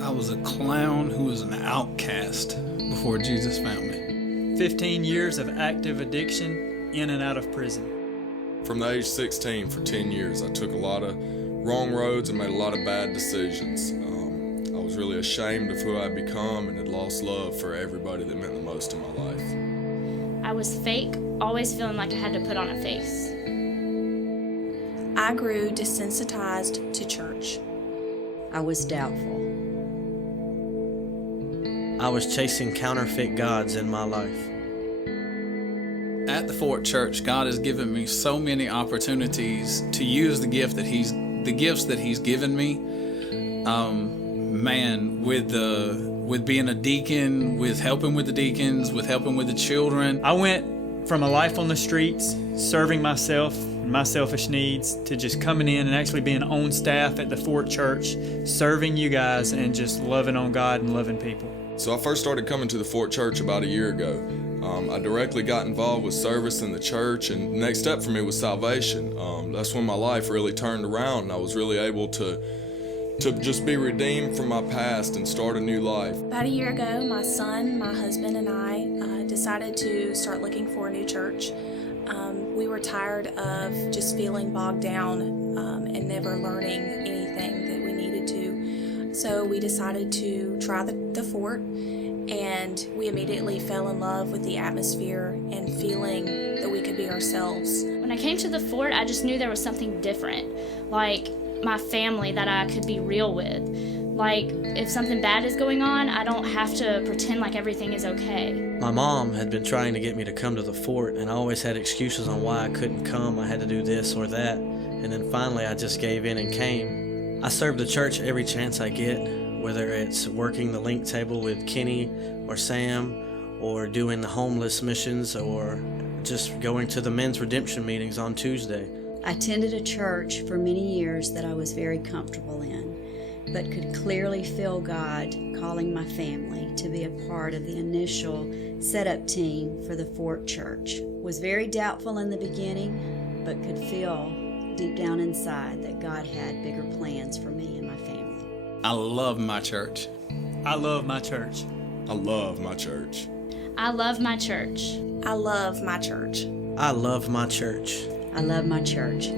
I was a clown who was an outcast before Jesus found me. 15 years of active addiction, in and out of prison. From the age 16 for 10 years, I took a lot of wrong roads and made a lot of bad decisions. I was really ashamed of who I'd become and had lost love for everybody that meant the most in my life. I was fake, always feeling like I had to put on a face. I grew desensitized to church. I was doubtful. I was chasing counterfeit gods in my life. At the Fort Church, God has given me so many opportunities to use the gifts that He's given me. With being a deacon, with helping with the deacons, with helping with the children. I went from a life on the streets, serving myself and my selfish needs, to just coming in and actually being on staff at the Fort Church, serving you guys and just loving on God and loving people. So I first started coming to the Fort Church about a year ago. I directly got involved with service in the church, and the next step for me was salvation. That's when my life really turned around, and I was really able to just be redeemed from my past and start a new life. About a year ago, my son, my husband, and I decided to start looking for a new church. We were tired of just feeling bogged down and never learning anything that we needed to. So we decided to try the Fort, and we immediately fell in love with the atmosphere and feeling that we could be ourselves. When I came to the Fort, I just knew there was something different, like my family that I could be real with. Like, if something bad is going on, I don't have to pretend like everything is okay. My mom had been trying to get me to come to the fort, and I always had excuses on why I couldn't come. I had to do this or that. And then finally I just gave in and came. I serve the church every chance I get, whether it's working the link table with Kenny or Sam, or doing the homeless missions, or just going to the men's redemption meetings on Tuesday. I attended a church for many years that I was very comfortable in, but could clearly feel God calling my family to be a part of the initial setup team for the Fort Church. Was very doubtful in the beginning, but could feel deep down inside that God had bigger plans for me and my family. I love my church. I love my church. I love my church. I love my church. I love my church. I love my church. I love my church.